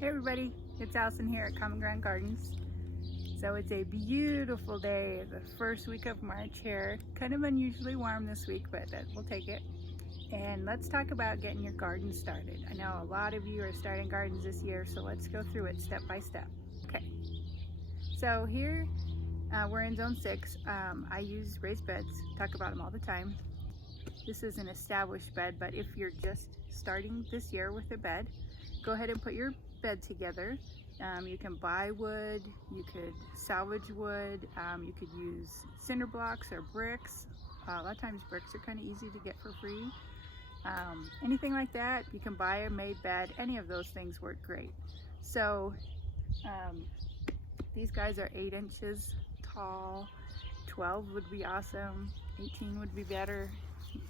Hey everybody, it's Allison here at Common Ground Gardens. So it's a beautiful day, the first week of March here. Kind of unusually warm this week, but we'll take it. And let's talk about getting your garden started. I know a lot of you are starting gardens this year, so let's go through it step by step. Okay, so here we're in zone 6. I use raised beds, talk about them all the time. This is an established bed, but if you're just starting this year with a bed, go ahead and put your bed together. You can buy wood, you could salvage wood, you could use cinder blocks or bricks. A lot of times bricks are kind of easy to get for free. Anything like that, you can buy a made bed. Any of those things work great. So these guys are 8 inches tall, 12 would be awesome, 18 would be better.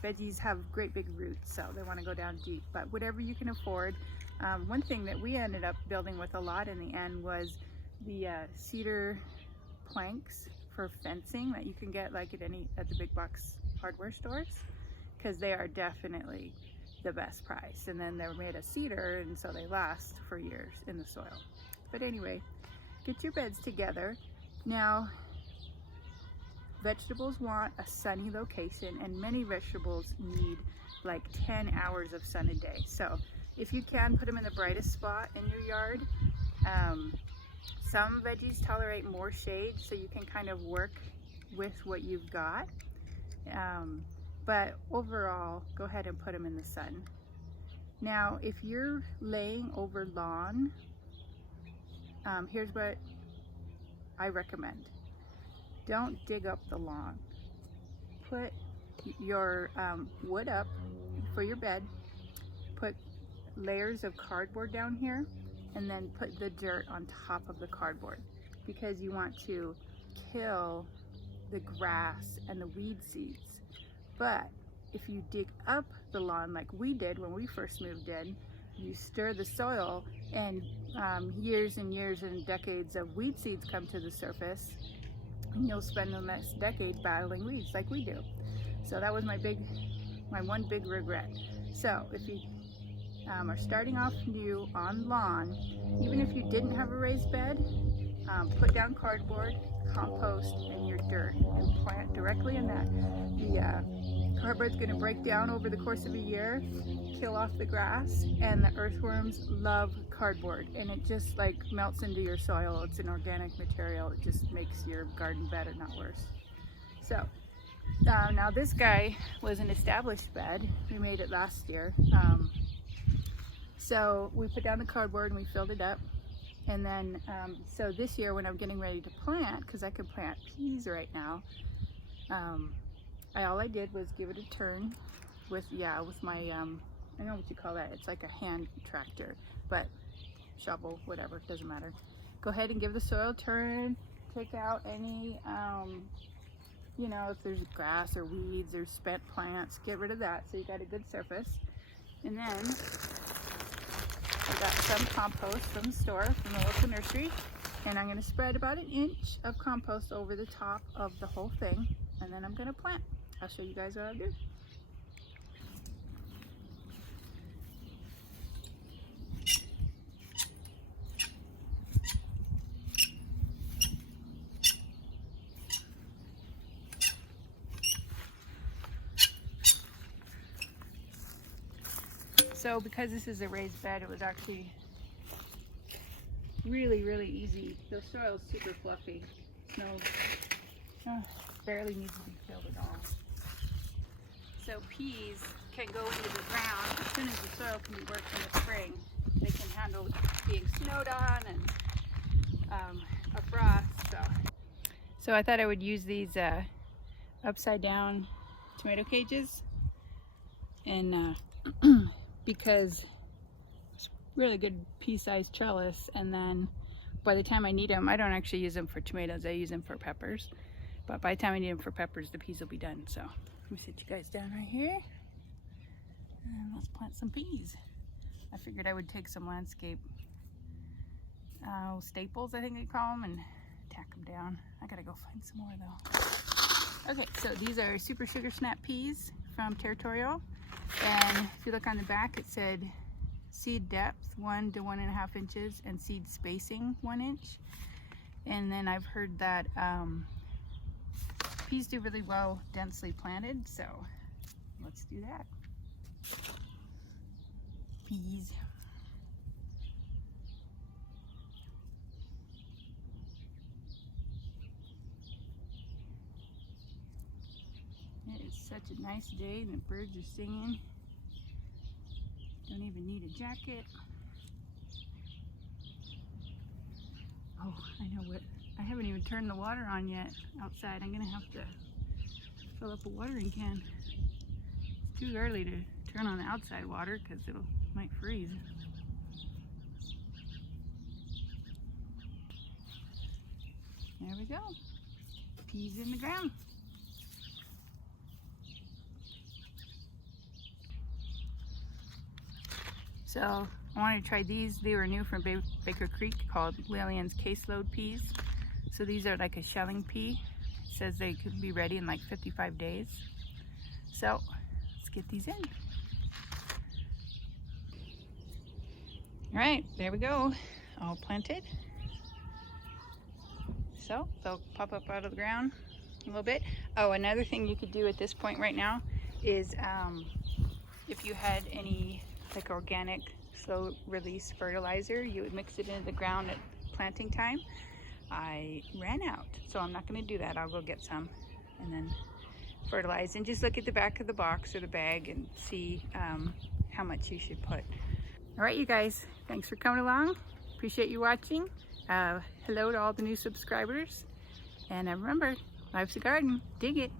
Veggies have great big roots, so they want to go down deep, but whatever you can afford. One thing that we ended up building with a lot in the end was the cedar planks for fencing that you can get like at the big box hardware stores, because they are definitely the best price, and then they're made of cedar and so they last for years in the soil. But anyway, get your beds together. Now vegetables want a sunny location, and many vegetables need like 10 hours of sun a day. So if you can, put them in the brightest spot in your yard. Some veggies tolerate more shade, so you can kind of work with what you've got. But overall, go ahead and put them in the sun. Now, if you're laying over lawn, here's what I recommend. Don't dig up the lawn. Put your wood up for your bed. Put layers of cardboard down here, and then put the dirt on top of the cardboard, because you want to kill the grass and the weed seeds. But if you dig up the lawn like we did when we first moved in, you stir the soil, and years and years and decades of weed seeds come to the surface, and you'll spend the next decade battling weeds like we do. So that was my one big regret. So if you are starting off new on lawn, even if you didn't have a raised bed, put down cardboard, compost, and your dirt, and plant directly in that. The cardboard's going to break down over the course of a year, kill off the grass, and the earthworms love cardboard, and it just like melts into your soil. It's an organic material. It just makes your garden better, not worse. So now this guy was an established bed. We made it last year. So we put down the cardboard and we filled it up. And then, so this year when I'm getting ready to plant, because I could plant peas right now, all I did was give it a turn with my, I don't know what you call that. It's like a hand tractor, but shovel, whatever, doesn't matter. Go ahead and give the soil a turn, take out any, if there's grass or weeds or spent plants, get rid of that so you got a good surface. And then I got some compost from the store, from the local nursery, and I'm going to spread about 1 inch of compost over the top of the whole thing, and then I'm going to plant. I'll show you guys what I'll do. So because this is a raised bed, it was actually really, really easy. The soil is super fluffy. Barely needs to be filled at all. So peas can go into the ground as soon as the soil can be worked in the spring. They can handle being snowed on and a frost. So I thought I would use these upside down tomato cages, and because it's really good pea-sized trellis, and then by the time I need them, I don't actually use them for tomatoes, I use them for peppers. But by the time I need them for peppers, the peas will be done. So let me sit you guys down right here, and let's plant some peas. I figured I would take some landscape staples, I think they call them, and tack them down. I gotta go find some more though. Okay, so these are Super Sugar Snap peas from Territorial. And if you look on the back, it said seed depth 1 to 1.5 inches and seed spacing 1 inch. And then I've heard that peas do really well densely planted, so let's do that. Peas. It is such a nice day and the birds are singing. Don't even need a jacket. Oh, I know what. I haven't even turned the water on yet outside. I'm gonna have to fill up a watering can. It's too early to turn on the outside water because it might freeze. There we go. Peas in the ground. So I wanted to try these. They were new from Baker Creek, called Lillian's Caseload peas. So these are like a shelling pea. It says they could be ready in like 55 days. So let's get these in. All right, there we go, all planted. So they'll pop up out of the ground a little bit. Oh, another thing you could do at this point right now is if you had any like organic slow release fertilizer, you would mix it into the ground at planting time. I ran out, so I'm not going to do that. I'll go get some and then fertilize, and just look at the back of the box or the bag and see how much you should put. All right, you guys, thanks for coming along. Appreciate you watching. Hello to all the new subscribers, and remember, life's a garden. Dig it.